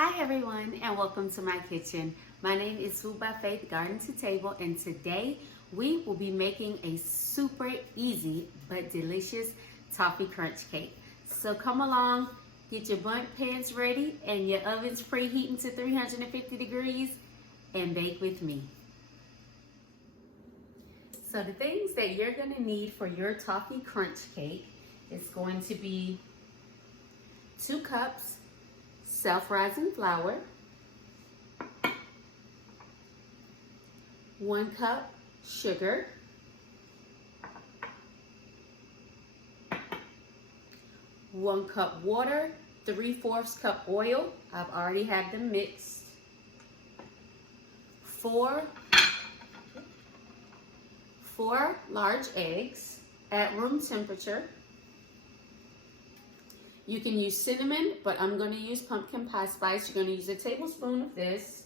Hi everyone and welcome to my kitchen. My name is Food by Faith Garden to Table, and today we will be making a super easy but delicious toffee crunch cake. So come along, get your bundt pans ready and your ovens preheating to 350 degrees and bake with me. So the things that you're going to need for your toffee crunch cake is going to be 2 cups self-rising flour, 1 cup sugar, 1 cup water, 3/4 cup oil. I've already had them mixed. 4 large eggs at room temperature. You can use cinnamon, but I'm going to use pumpkin pie spice. You're going to use a tablespoon of this.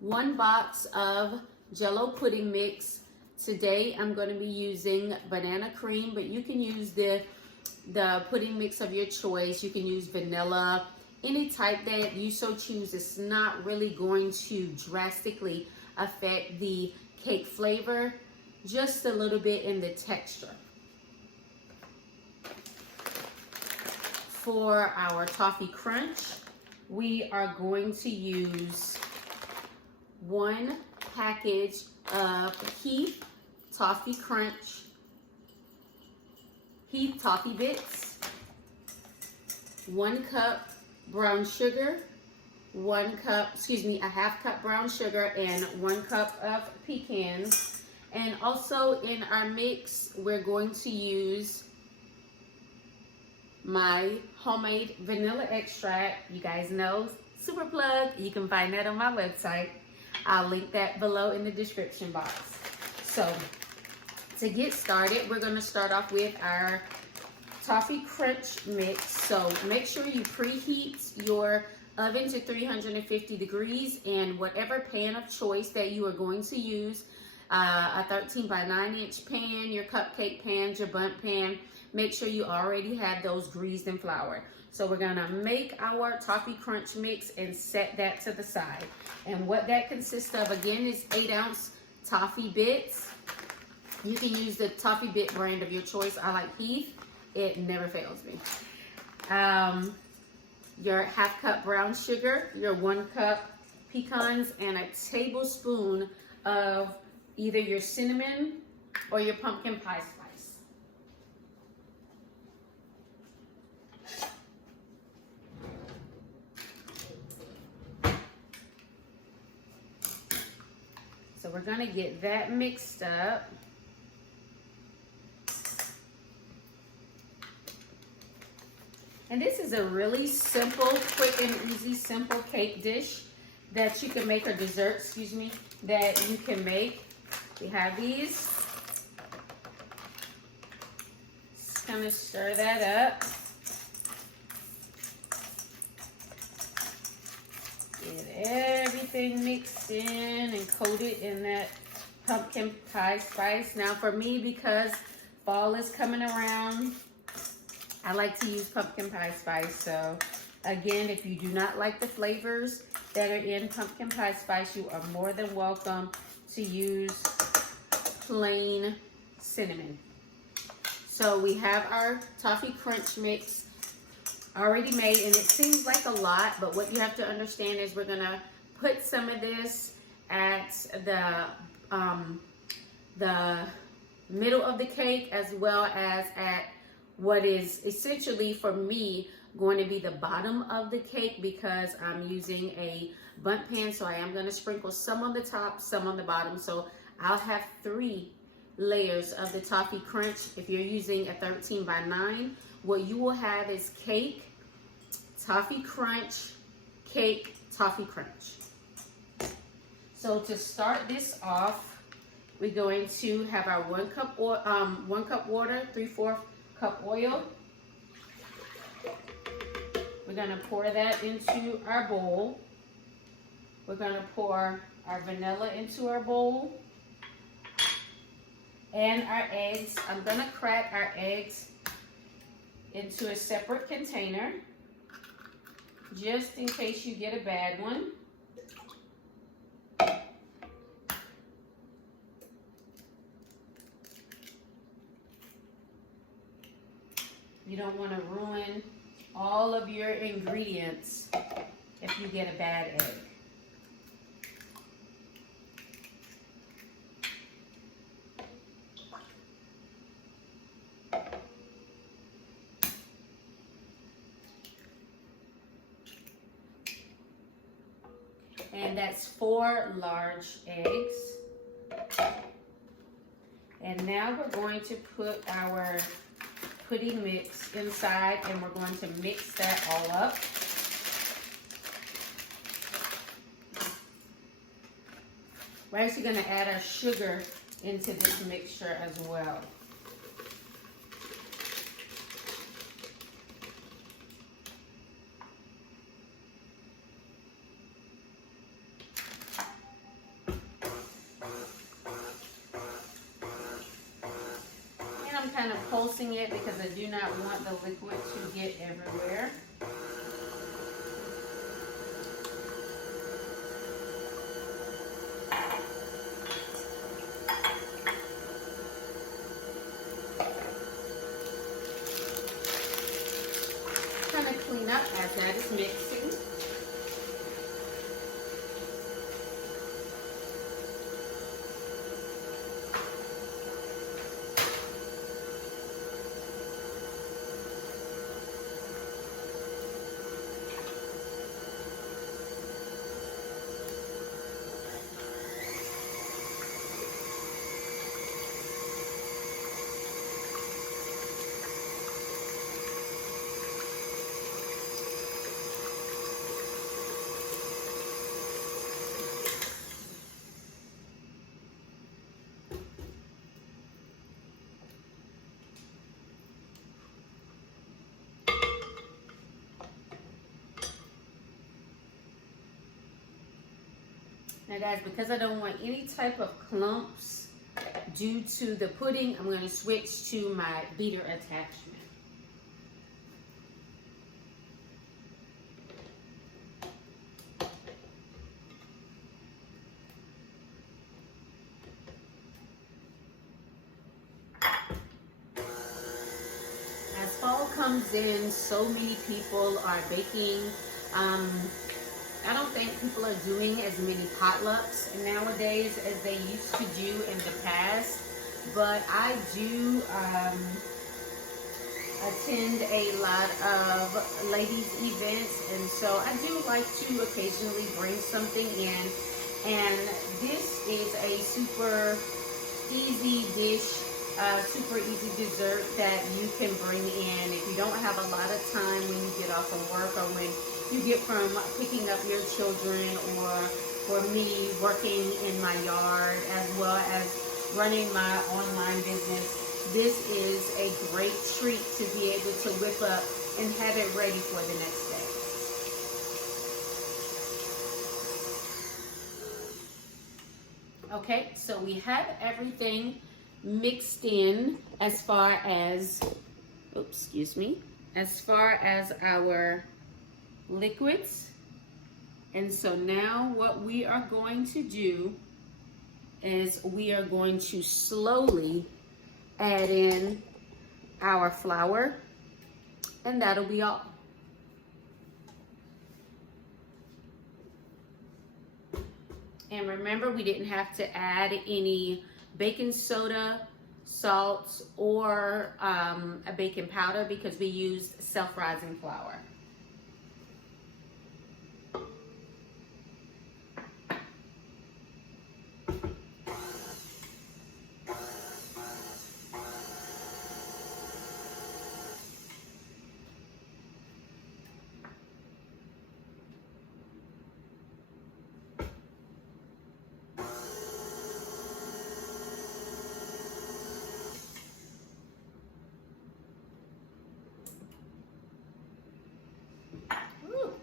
1 box of Jell-O pudding mix. Today I'm going to be using banana cream, but you can use the pudding mix of your choice. You can use vanilla, any type that you so choose. It's not really going to drastically affect the cake flavor, just a little bit in the texture. For our toffee crunch, we are going to use 1 package of Heath Toffee Bits, 1 cup brown sugar, a half cup brown sugar, and 1 cup of pecans. And also in our mix, we're going to use my homemade vanilla extract. You guys know, super plug, you can find that on my website. I'll link that below in the description box. So to get started, we're going to start off with our toffee crunch mix. So make sure you preheat your oven to 350 degrees, and whatever pan of choice that you are going to use, a 13 by 9 inch pan, your cupcake pan, your bundt pan, make sure you already have those greased in flour. So we're gonna make our toffee crunch mix and set that to the side. And what that consists of, again, is 8-ounce toffee bits. You can use the toffee bit brand of your choice. I like Heath, it never fails me. Your half cup brown sugar, your 1 cup pecans, and a tablespoon of either your cinnamon or your pumpkin pie spice. So we're gonna get that mixed up. And this is a really simple, quick and easy, simple cake dish that you can make, or dessert, excuse me, that you can make. We have these. Just gonna stir that up. Get everything mixed in and coated in that pumpkin pie spice. Now for me, because fall is coming around, I like to use pumpkin pie spice. So again, if you do not like the flavors that are in pumpkin pie spice, you are more than welcome to use plain cinnamon. So we have our toffee crunch mix already made, and it seems like a lot, but what you have to understand is we're gonna put some of this at the middle of the cake, as well as at what is essentially, for me, going to be the bottom of the cake, because I'm using a bundt pan. So I am going to sprinkle some on the top, some on the bottom. So I'll have 3 layers of the toffee crunch. If you're using a 13 by 9, what you will have is cake, toffee crunch, cake, toffee crunch. So to start this off, we're going to have our 1 cup water, 3/4 cup oil. We're going to pour that into our bowl. We're going to pour our vanilla into our bowl. And our eggs. I'm going to crack our eggs into a separate container. just in case you get a bad one. You don't want to ruin all of your ingredients if you get a bad egg. And that's 4 large eggs. And now we're going to put our pudding mix inside, and we're going to mix that all up. We're actually going to add our sugar into this mixture as well. I'm kind of pulsing it because I do not want the liquid to get everywhere. Kind of clean up as that is mixing. Now guys, because I don't want any type of clumps due to the pudding, I'm going to switch to my beater attachment. As fall comes in, so many people are baking. I don't think people are doing as many potlucks nowadays as they used to do in the past, but I do attend a lot of ladies events, and so I do like to occasionally bring something in, and this is a super easy dish, super easy dessert that you can bring in if you don't have a lot of time when you get off from work, or when you get from picking up your children, or for me working in my yard as well as running my online business. This is a great treat to be able to whip up and have it ready for the next day. Okay, so we have everything mixed in as far as, as far as our liquids. And so now what we are going to do is we are going to slowly add in our flour, and that'll be all. And remember, we didn't have to add any baking soda, salt, or a baking powder because we used self-rising flour.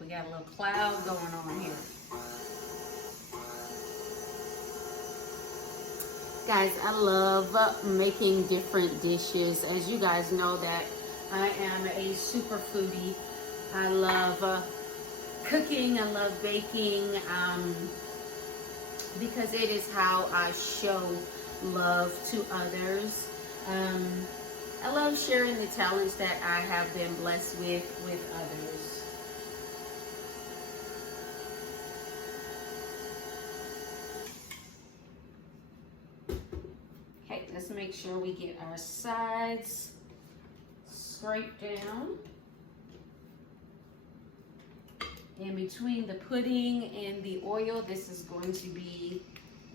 We got a little cloud going on here. Guys, I love making different dishes. As you guys know that I am a super foodie. I love cooking. I love baking because it is how I show love to others. I love sharing the talents that I have been blessed with others. Okay, let's make sure we get our sides scraped down. In between the pudding and the oil, this is going to be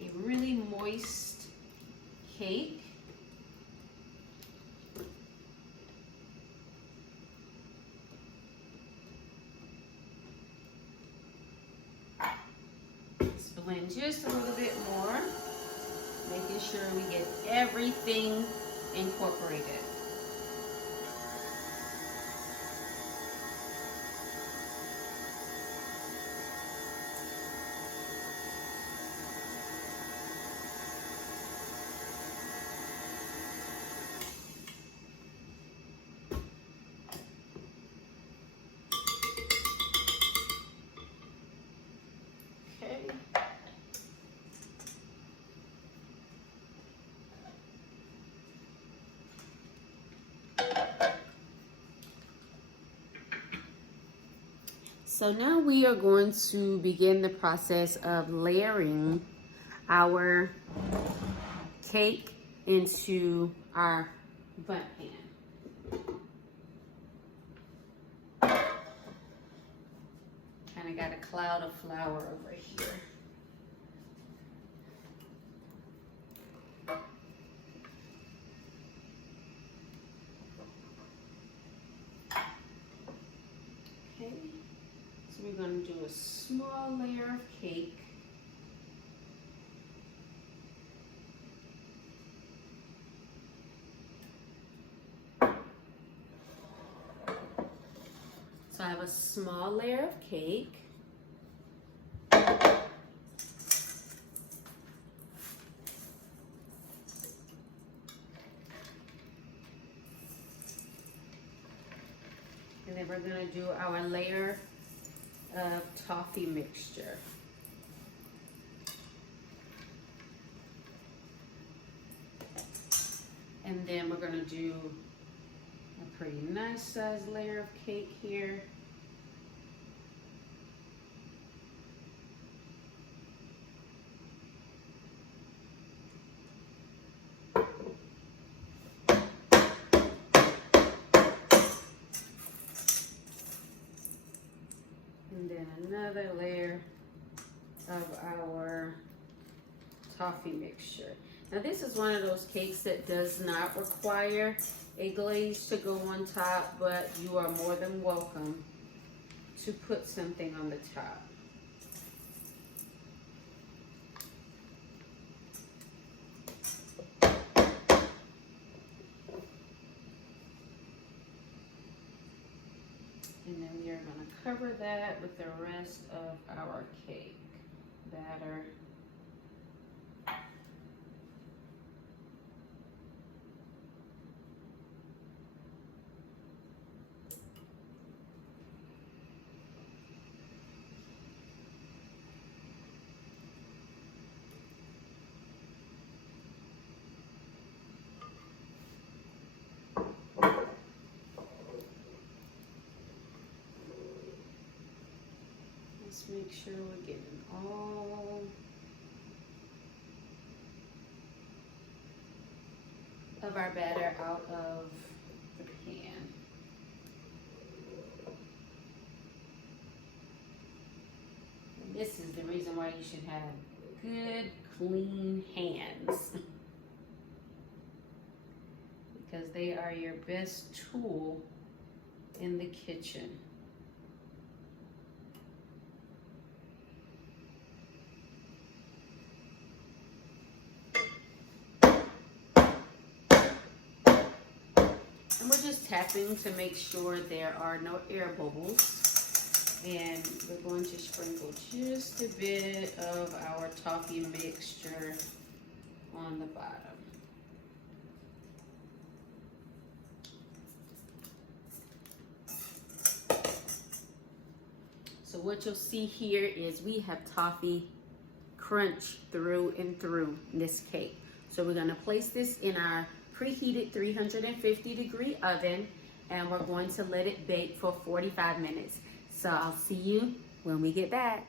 a really moist cake. Let's blend just a little bit more, making sure we get everything incorporated. So now we are going to begin the process of layering our cake into our bundt pan. Kind of got a cloud of flour over here. Okay. So we're going to do a small layer of cake. So I have a small layer of cake. And then we're going to do our layer of toffee mixture. And then we're going to do a pretty nice sized layer of cake here. And then another layer of our toffee mixture. Now this is one of those cakes that does not require a glaze to go on top, but you are more than welcome to put something on the top. And then we are going to cover that with the rest of our cake batter. Let's make sure we're getting all of our batter out of the pan. And this is the reason why you should have good, clean hands. Because they are your best tool in the kitchen. And we're just tapping to make sure there are no air bubbles. And we're going to sprinkle just a bit of our toffee mixture on the bottom. So what you'll see here is we have toffee crunch through and through this cake. So we're gonna place this in our preheated 350-degree oven, and we're going to let it bake for 45 minutes. So I'll see you when we get back.